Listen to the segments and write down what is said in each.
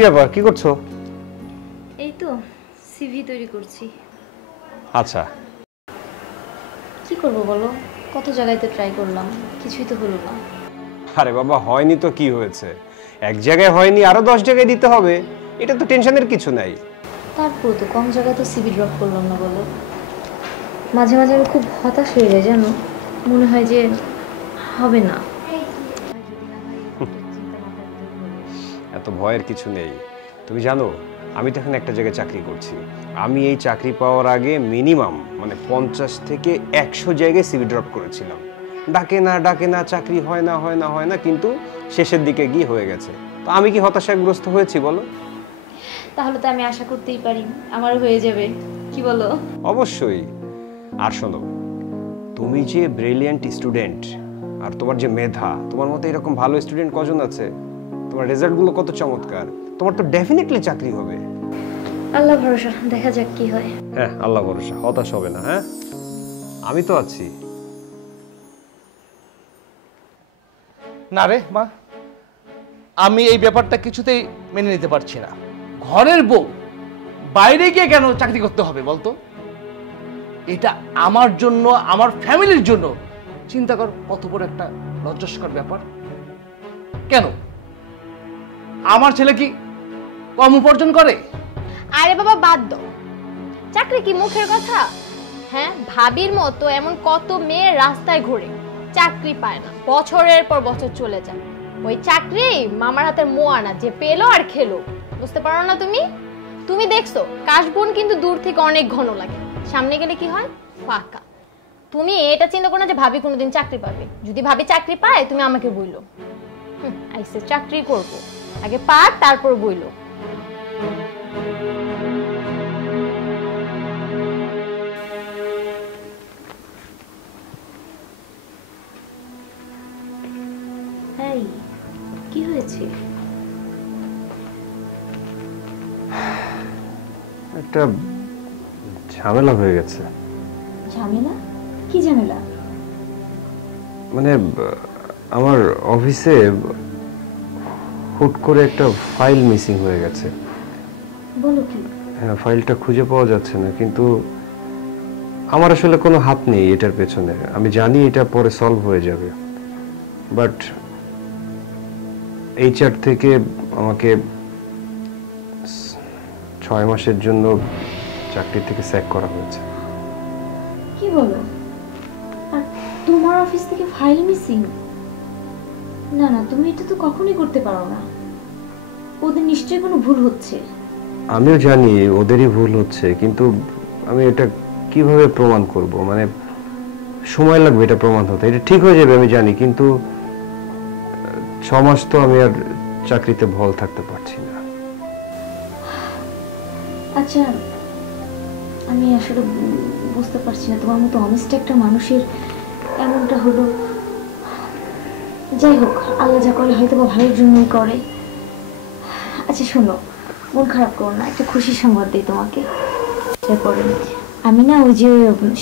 কি ব্যাপার, কি করছো? এই তো সিভি তৈরি করছি। আচ্ছা, কি করব বলো, কত জায়গায় তো ট্রাই করলাম, কিছুই তো হলো না। আরে বাবা, হয়নি তো কি হয়েছে? এক জায়গায় হয়নি, আরো 10 জায়গায় দিতে হবে। এটা তো টেনশনের কিছু নাই। তারপর তো কম জায়গায় তো সিভি ড্রপ করলাম না বলো। মাঝে মাঝে আমি খুব হতাশ হয়ে যাই জানো, মনে হয় যে হবে না। এত ভয়ের কিছু নেই। তুমি জানো, আমি তো এখন একটা জায়গায় চাকরি করছি। আমি এই চাকরি পাওয়ার আগে মিনিমাম 50 থেকে 100 জায়গায় সিভি ড্রপ করেছিলাম। ডাকে না, চাকরি হয় না, কিন্তু শেষের দিকে গিয়ে হয়ে গেছে। তো আমি কি হতাশাগ্রস্ত হয়েছি বলো? তাহলে তো আমি আশা করতেই পারি আমারও হয়ে যাবে, কি বলো? অবশ্যই। আর শোনো, তুমি যে ব্রিলিয়ান্ট স্টুডেন্ট, আর তোমার যে মেধা, তোমার মতো এরকম ভালো স্টুডেন্ট কজন আছে? তোমার রেজাল্টগুলো কত চমৎকার, তোমার তো ডেফিনেটলি চাকরি হবে। আল্লাহ ভরসা, দেখা যাক কি হয়। হ্যাঁ, আল্লাহ ভরসা, হতাশ হবে না। হ্যাঁ, আমি তো আছি। না রে মা, আমি এই ব্যাপারটা কিছুতেই মেনে নিতে পারছি না। ঘরের বউ বাইরে গিয়ে কেন চাকরি করতে হবে বলতো? এটা আমার জন্য, আমার ফ্যামিলির জন্য চিন্তা কর কত বড় একটা লজ্জাস্কর ব্যাপার। কেন আমার ছেলে কি কম উপার্জন করে? আরে বাবা বাদ দাও, চাকরি কি মুখের কথা? হ্যাঁ, ভাবির মতো এমন কত মেয়ে রাস্তায় ঘুরে চাকরি পায় না, বছরের পর বছর চলে যায়। ওই চাকরি মামার হাতের মোয়ানা, যে পেলো আর খেলো। বুঝতে পারো না তুমি? তুমি দেখছো কাশবন কিন্তু দূর থেকে অনেক ঘন লাগে, সামনে গেলে কি হয়? ফাঁকা। তুমি এটা চিন্তা করো না যে ভাবি কোনোদিন চাকরি পাবে। যদি ভাবি চাকরি পায় তুমি আমাকে বইলো, আইসে চাকরি করব, আগে পাক তারপর বইলো। এই কি হয়েছে? একটা ঝামেলা হয়ে গেছে। ঝামেলা? কি ঝামেলা? আমার অফিসে হুট করে একটা ফাইল মিসিং হয়ে গেছে। বলো কি? হ্যাঁ, ফাইলটা খুঁজে পাওয়া যাচ্ছে না, কিন্তু আমার আসলে কোনো হাত নেই এটার পেছনে। আমি জানি এটা পরে সলভ হয়ে যাবে, বাট এইচআর থেকে আমাকে 6 মাসের জন্য চাকরি থেকে স্যাক করা হয়েছে। কি বলো? আর তোমার অফিস থেকে ফাইল মিসিং? না না, তুমি এটা তো কখনোই করতে পারো না। ওদের নিশ্চয়ই কোনো ভুল হচ্ছে। আমিও জানি ওদেরই ভুল হচ্ছে, কিন্তু আমি এটা কিভাবে প্রমাণ করব? সময় লাগবে এটা প্রমাণ হতে। এটা ঠিক হয়ে যাবে আমি জানি, কিন্তু 6 মাস তো আমি আর চাকরিতে বহাল থাকতে পারছি না। আচ্ছা, আমি আসলে বুঝতে পারছি না তোমার মতো অনেস্ট একটা মানুষের এমনটা হলো। যাই হোক, আল্লাহ যা করে হয়তো বা ভালোর জন্যই করে। আচ্ছা শোনো, মন খারাপ করো না, একটা খুশির সংবাদ দিই তোমাকে। তারপরে আমি না ওই যে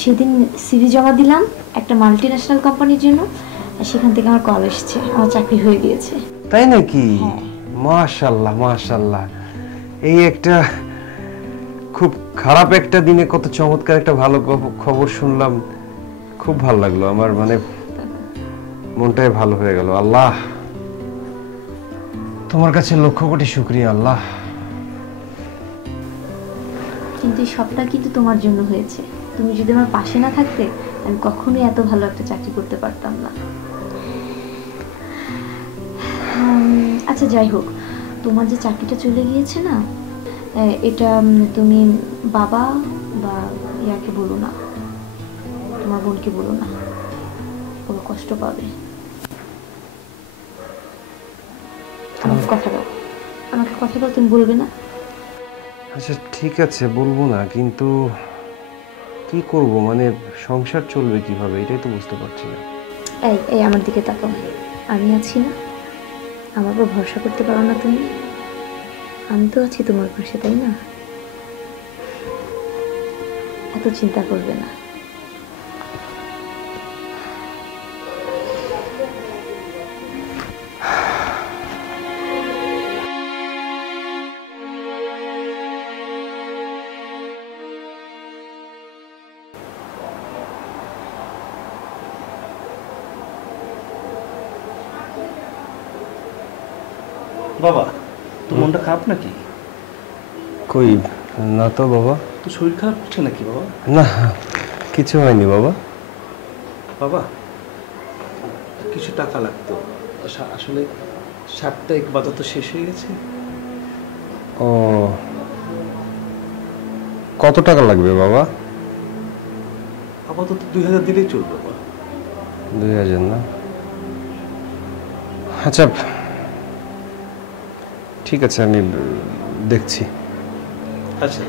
সেদিন সিভি জমা দিলাম একটা মাল্টিন্যাশনাল কোম্পানির জন্য, সেখান থেকে আমার কল এসেছে, আমার চাকরি হয়ে গিয়েছে। তাই নাকি? হ্যাঁ। মাশাআল্লাহ মাশাআল্লাহ। এই একটা খুব খারাপ একটা দিনে কত চমৎকার একটা ভালো খবর শুনলাম। খুব ভালো লাগলো আমার, মনটাই ভালো হয়ে গেল। আল্লাহ, তোমার কাছে লক্ষ কোটি শুকরিয়া আল্লাহ। কিন্তু এই সবটা কিন্তু তোমার জন্য হয়েছে। তুমি যদি আমার পাশে না থাকতে আমি কখনোই এত ভালো একটা চাকরি করতে পারতাম না। আচ্ছা যাই হোক, তোমার যে চাকরিটা চলে গিয়েছে না, এটা তুমি বাবা বা ইয়াকে বলো না, তোমার বোনকে বলো না, ওরা কষ্ট পাবে। আমাকে কথা দাও, আমাকে কথা দাও, তুমি বলবে না? আচ্ছা ঠিক আছে, বলবো না, কিন্তু কি করব? সংসার চলবে কিভাবে এটাই তো বুঝতে পারছি না। এই এই আমার দিকে তাকাও, আমি আছি না? আমার উপর ভরসা করতে পারো না তুমি? আমি তো আছি তোমার পাশে, তাই না? এত চিন্তা করবে না। বাবা তোর মনটা খারাপ নাকি? কই না তো বাবা। তোর শরীর খারাপ হচ্ছে নাকি বাবা? না, কিছু হয়নি বাবা। বাবা কিছু টাকা লাগতো, আসলে সাপ্তাহিক বাজার তো শেষ হয়ে গেছে। ও, কত টাকা লাগবে বাবা? আপাতত 2000 দিলেই চলবে বাবা। 2000 না? আচ্ছা ঠিক আছে, আমি দেখছি। আচ্ছা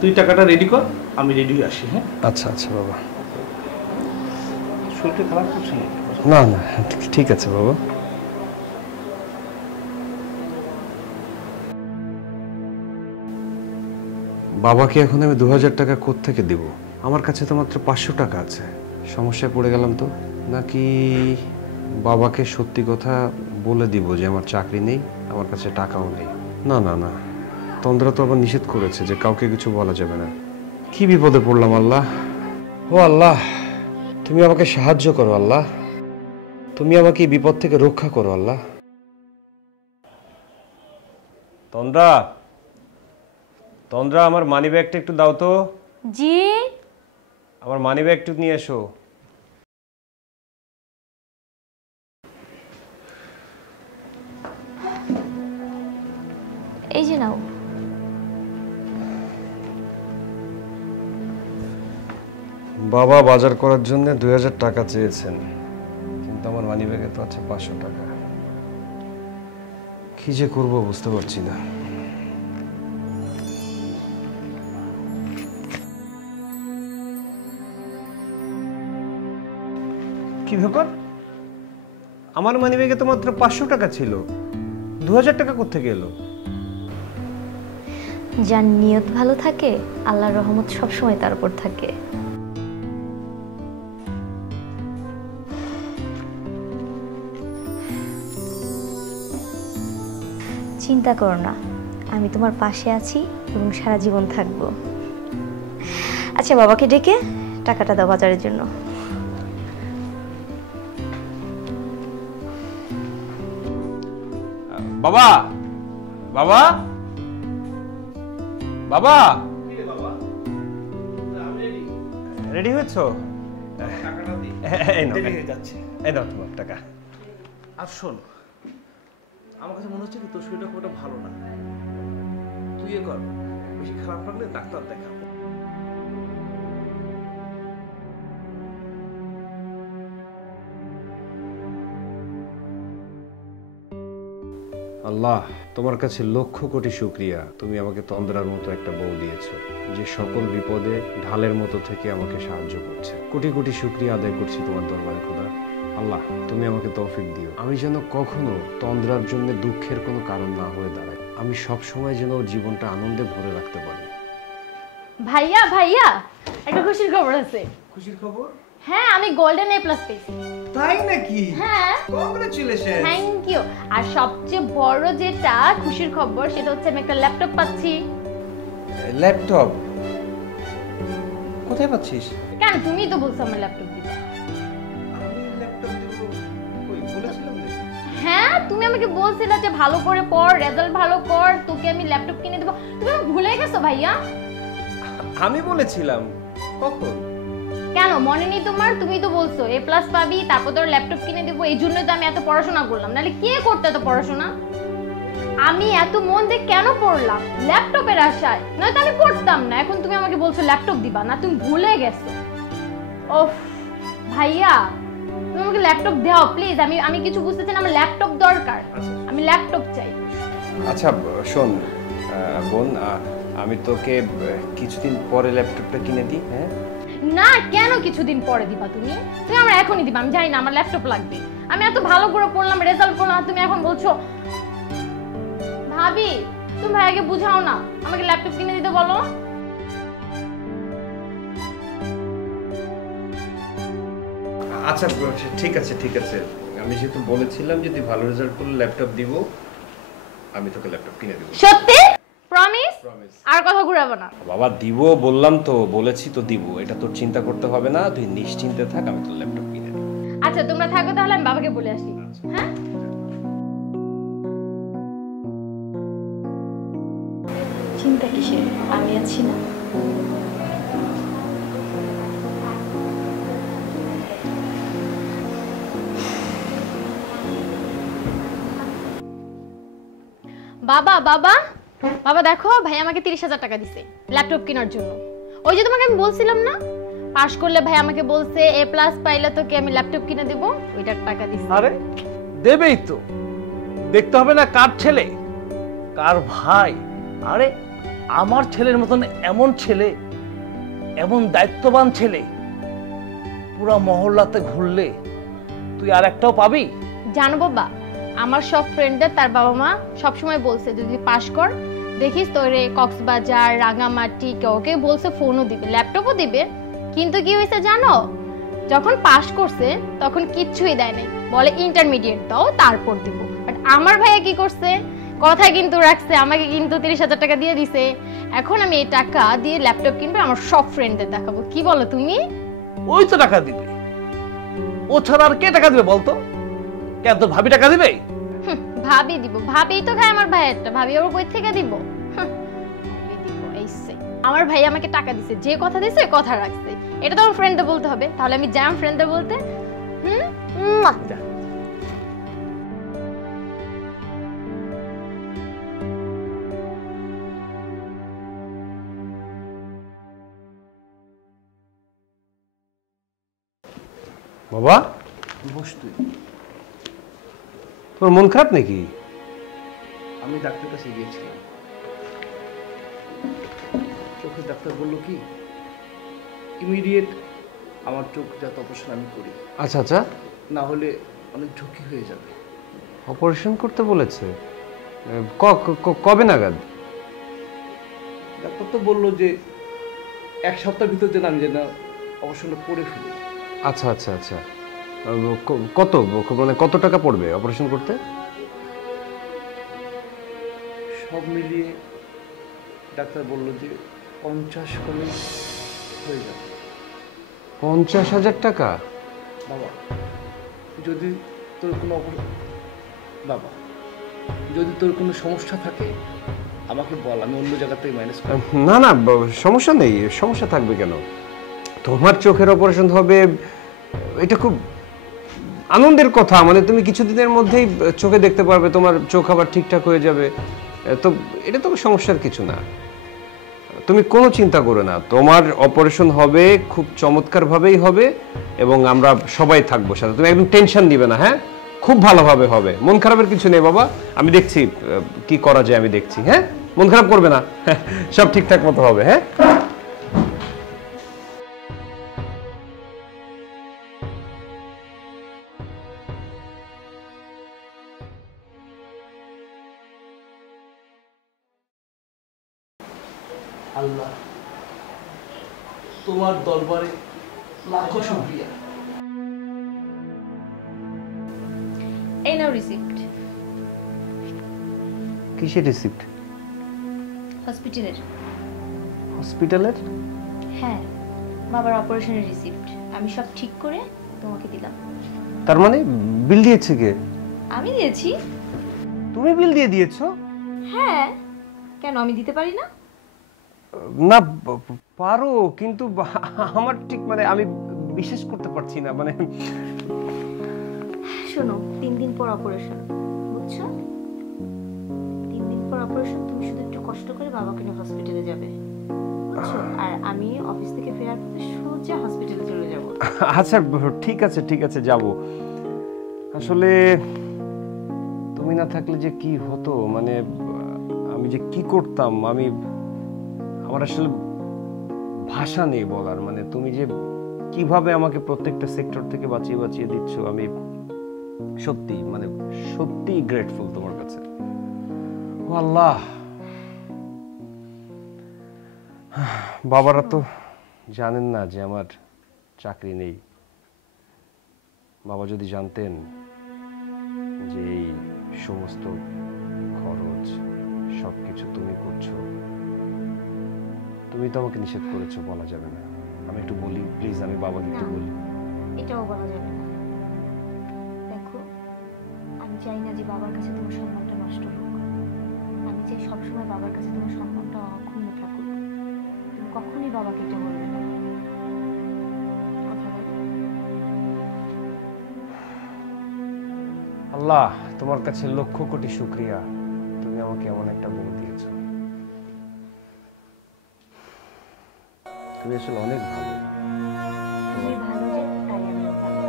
তুই টাকাটা রেডি কর, আমি রেডি হয়ে আসি। হ্যাঁ আচ্ছা আচ্ছা বাবা। শরীরটা খারাপ করছে না? না না, ঠিক আছে বাবা। বাবাকে এখন আমি 2000 টাকা কোত্থেকে দেব? আমার কাছে তো মাত্র 500 টাকা আছে। সমস্যায় পড়ে গেলাম তো। নাকি বাবাকে সত্যি কথা বলে দিব যে আমার চাকরি নেই, আমার কাছে টাকাও নেই? না না না, তন্দ্রা তো আবার নিষেধ করেছে যে কাউকে কিছু বলা যাবে না। কি বিপদে পড়লাম আল্লাহ! ও আল্লাহ, তুমি আমাকে সাহায্য করো আল্লাহ, তুমি আমাকে এই বিপদ থেকে রক্ষা করো আল্লাহ। তন্দ্রা, তন্দ্রা, আমার মানি ব্যাগটা একটু দাও তো। জি। আমার মানি ব্যাগ একটু নিয়ে এসো। এই যে নাও। বাবা বাজার করার জন্য 2000 টাকা চেয়েছেন, কিন্তু আমার মানি ব্যাগে তো আছে 500 টাকা। কি যে করবো বুঝতে পারছি না। কি ব্যাপার, আমার মানি ব্যাগে তো মাত্র 500 টাকা ছিল, 2000 টাকা কোত্থেকে এলো? যার নিয়ত ভালো থাকে আল্লাহর রহমত সবসময় তার উপর থাকে। চিন্তা করো না, আমি তোমার পাশে আছি এবং সারা জীবন থাকবো। আচ্ছা বাবাকে ডেকে টাকাটা দাও বাজারের জন্য। বাবা, বাবা, বাবা, রেডি হয়েছো? এই নাও, দেরি হয়ে যাচ্ছে। এই নাও তোমার টাকা। আর শোন, আমার কাছে মনে হচ্ছে কি তোর শরীরটা খুব একটা ভালো না। তুই এ কর, বেশি খারাপ লাগলে ডাক্তার দেখা। আল্লাহ, তোমার কাছে লক্ষ কোটি শুকরিয়া, তুমি আমাকে তন্দ্রার মতো একটা বউ দিয়েছো, যে সকল বিপদে ঢালের মতো থেকে আমাকে সাহায্য করছে। কোটি কোটি শুকরিয়া আদায় করছি তোমার দরবারে খোদা। আল্লাহ, তুমি আমাকে তৌফিক দিও, আমি যেন কখনো তন্দ্রার জন্য দুঃখের কোনো কারণ না হয়ে দাঁড়াই। আমি সব সময় যেন ওর জীবনটা আনন্দে ভরে রাখতে পারি। ভাইয়া ভাইয়া, একটা খুশির খবর আছে। খুশির খবর? হ্যাঁ, আমি গোল্ডেন A+ পেয়েছি। তাই নাকি? হ্যাঁ, কংগ্রাচুলেশন। Thank you. আর সবচেয়ে বড় যেটা খুশির খবর সেটা হচ্ছে আমি একটা ল্যাপটপ পাচ্ছি। ল্যাপটপ কোথায় পাচ্ছিস? কেন, তুমিই তো বলছো আমার ল্যাপটপ দিতে। আমি ল্যাপটপ দেব কই বলেছিলাম না? হ্যাঁ, তুমি আমাকে বলছিলে যে ভালো করে পড়, রেজাল্ট ভালো কর, তোকে আমি ল্যাপটপ কিনে দেবো। তুমি আমাকে ভুলে গেছো ভাইয়া? আমি বলেছিলাম? কখন? কেন মনে নেই তোমার? তুমি তো বলছো A+ পাবি, তারপর তোর ল্যাপটপ কিনে দেবো। এই জন্যই তো আমি এত পড়াশোনা করলাম, নাহলে কে করতে এত পড়াশোনা? আমি এত মন দিয়ে কেন পড়লাম? ল্যাপটপের আশায়, নয়তো আমি পড়তাম না। এখন তুমি আমাকে বলছো ল্যাপটপ দিবা না, তুমি ভুলে গেছো। ওফ ভাইয়া, তুমি আমাকে ল্যাপটপ দাও প্লিজ। আমি কিছু বুঝতেছি না, আমার ল্যাপটপ দরকার, আমি ল্যাপটপ চাই। আচ্ছা শোন বোন, আমি তোকে কিছুদিন পরে ল্যাপটপটা কিনে দিই। হ্যাঁ না, কেন কিছুদিন পরে দিবা? তুমি তুমি আমার এখনই দিবা। আমি জানি না, আমার ল্যাপটপ লাগবে। আমি এত ভালো করে পড়লাম, রেজাল্ট করলাম, আর তুমি এখন বলছো? ভাবি, তুমি ভাইয়াকে বুঝাও না, আমাকে ল্যাপটপ কিনে দিতে বলো। আচ্ছা ঠিক আছে ঠিক আছে, আমি যেহেতু বলেছিলাম যদি ভালো রেজাল্ট করলে ল্যাপটপ দিব, আমি তোকে ল্যাপটপ কিনে দেব। সত্যি? প্রমিস? আর কথা ঘুরাবো না। বাবা দিব বললাম তো, বলেছি তো দিব, এটা তোর চিন্তা করতে হবে না, তুই নিশ্চিন্তে থাক, আমি তোর ল্যাপটপ কিনে দেব। আচ্ছা তোমরা থাকো তাহলে, আমি বাবাকে বলে আসি। হ্যাঁ আমি আছি না। বাবা বাবা বাবা দেখো ভাই আমাকে 30,000 টাকা দিছে ল্যাপটপ কেনার জন্য। ওই যে তোমাকে আমি বলছিলাম না, পাশ করলে ভাই আমাকে বলছে A+ পাইলে তোকে আমি ল্যাপটপ কিনে দেব, ওইটার টাকা দিছে। আরে দেবেই তো, দেখতে হবে না কার ছেলে কার ভাই। আরে আমার ছেলের মতন এমন ছেলে, এমন দায়িত্ববান ছেলে পুরা মহল্লাতে ঘুরলে তুই আর একটাও পাবি? জানো বাবা, আমার সব ফ্রেন্ডদের তার বাবা মা সবসময় বলছে যদি পাশ কর দেখিস তোরে কক্সবাজার, রাঙামাটি, কেউ বলছে ফোনও দিবে, ল্যাপটপও দিবে। কিন্তু কি হয়েছে জানো, যখন পাশ করছে তখন কিচ্ছুই দেয় নাই, বলে ইন্টারমিডিয়েট দাও তারপর দিব। বাট আমার ভাইয়া কি করছে, কথায় কিন্তু রাখছে, আমাকে কিন্তু 30,000 টাকা দিয়ে দিছে। এখন আমি এই টাকা দিয়ে ল্যাপটপ কিনবো, আমার সব ফ্রেন্ডদের দেখাবো। কি বলো তুমি? ওই তো টাকা দিবে, ও ছাড়া আর কে টাকা দিবে বলতো? কেন তোর ভাবি টাকা দিবে? ভাবি দিব, ভাবি তো খায় আমার ভাইয়েরটা, ভাবি ওর বই থেকে দিব? ভাবি দিব এইসে। আমার ভাই আমাকে টাকা দিছে, যে কথা দিছে কথা রাখছে, এটা তো আমার ফ্রেন্ডদের বলতে হবে। তাহলে আমি যাই ফ্রেন্ডদের বলতে। যা। বাবা, বস তুই। তোমার মন খারাপ নাকি? আমি ডাক্তার কাছে গিয়েছিলাম, চোখের ডাক্তার বললো কি ইমিডিয়েট আমার চোখ যাতে অপারেশন আমি করি, আচ্ছা আচ্ছা, না হলে অনেক ঝুঁকি হয়ে যাবে। অপারেশন করতে বলেছে? কবে নাগাদ? ডাক্তার তো বললো যে 1 সপ্তাহের ভিতর যেন আমি যেন অপারেশনটা করে ফেলি। আচ্ছা আচ্ছা আচ্ছা, কত মানে কত টাকা পড়বে অপারেশন করতে? সব মিলিয়ে ডাক্তার বললো যে 50 কমে হয়ে যাবে। 50,000 টাকা? বাবা যদি তোর কোনো বাবা যদি তোর কোনো সমস্যা থাকে আমাকে বল, আমি অন্য জায়গা থেকে ম্যানেজ করব। না না, সমস্যা নেই, সমস্যা থাকবে কেন? তোমার চোখের অপারেশন হবে, এটা খুব আনন্দের কথা। মানে তুমি কিছুদিনের মধ্যেই চোখে দেখতে পারবে, তোমার চোখ আবার ঠিকঠাক হয়ে যাবে। তো এটা তো সমস্যার কিছু না, তুমি কোনো চিন্তা করো না। তোমার অপারেশন হবে, খুব চমৎকারভাবেই হবে, এবং আমরা সবাই থাকবো সাথে। তুমি একদম টেনশন নিবে না, হ্যাঁ? খুব ভালোভাবে হবে, মন খারাপের কিছু নেই বাবা। আমি দেখছি কি করা যায়, আমি দেখছি। হ্যাঁ, মন খারাপ করবে না, সব ঠিকঠাক মতো হবে। হ্যাঁ, আল্লাহ তোমার দরবারে লাখো শুকরিয়া। এই নাও রিসিপ্ট, কিসের রিসিপ্ট? হসপিটালের। হসপিটালের? হ্যাঁ, বাবার অপারেশনের রিসিপ্ট। আমি সব ঠিক করে তোমাকে দিলাম। তার মানে বিল দিয়েছে কে? আমি দিয়েছি। তুমি বিল দিয়ে দিয়েছো? হ্যাঁ, কেন আমি দিতে পারি না? না, পারো, কিন্তু আমার ঠিক মানে আমি বিশ্বাস করতে পারছি না। মানে শোনো, 3 দিন পর অপারেশন, বুঝছো? 3 দিন পর অপারেশন, তুমি শুধু একটু কষ্ট করে বাবাকে নিয়ে হসপিটালে যাবে, বুঝছো? আর আমি অফিস থেকে ফেরার পথে সোজা হসপিটালে চলে যাব। আচ্ছা ঠিক আছে, ঠিক আছে, যাব। আসলে তুমি না থাকলে যে কি হতো, মানে আমি যে কি করতাম, আমার আসলে ভাষা নেই বলার। মানে তুমি যে কিভাবে আমাকে প্রত্যেকটা সেক্টর থেকে বাঁচিয়ে বাঁচিয়ে দিচ্ছ, আমি সত্যি মানে সত্যি গ্রেটফুল তোমার কাছে। ও আল্লাহ, বাবারা তো জানেন না যে আমার চাকরি নেই। বাবা যদি জানতেন যে এই সমস্ত খরচ সবকিছু তুমি করছো, তুমি তো আমাকে নিষেধ করেছো, বলা যাবে না। আমি একটু বলি প্লিজ, আমি বাবাকে একটু না। বলি। এটাও বলা যাবে না। দেখো, আমি চাই না যে বাবার কাছে তোমার সম্মানটা নষ্ট হোক। আমি চাই সবসময় বাবার কাছে তোমার সম্মানটা অক্ষুণ্ণ থাকুক। কখনোই বাবাকে এটা বলবে না। কথা বলো। আল্লাহ, তোমার কাছে লক্ষ কোটি শুকরিয়া, তুমি আমাকে এমন একটা বউ দিয়েছো। তুমি আসলে অনেক ভালো। তুমি ভালো যে, তাই আমি ভালো।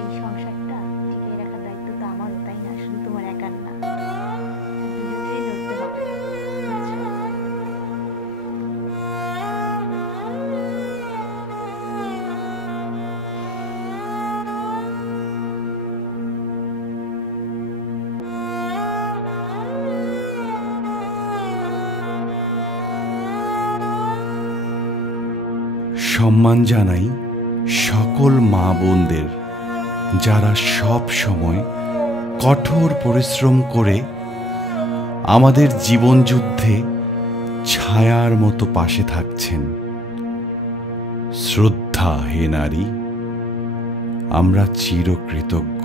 এই সংসারটা টিকিয়ে রাখার দায়িত্ব তো আমারও, তাই না? শুধু তোমার একার না, দুজনেরই লড়তে হবে, বুঝছো? সম্মান জানাই সকল মা বোনদের, যারা সব সময় কঠোর পরিশ্রম করে আমাদের জীবন যুদ্ধে ছায়ার মতো পাশে থাকছেন। শ্রদ্ধা হে নারী, আমরা চিরকৃতজ্ঞ।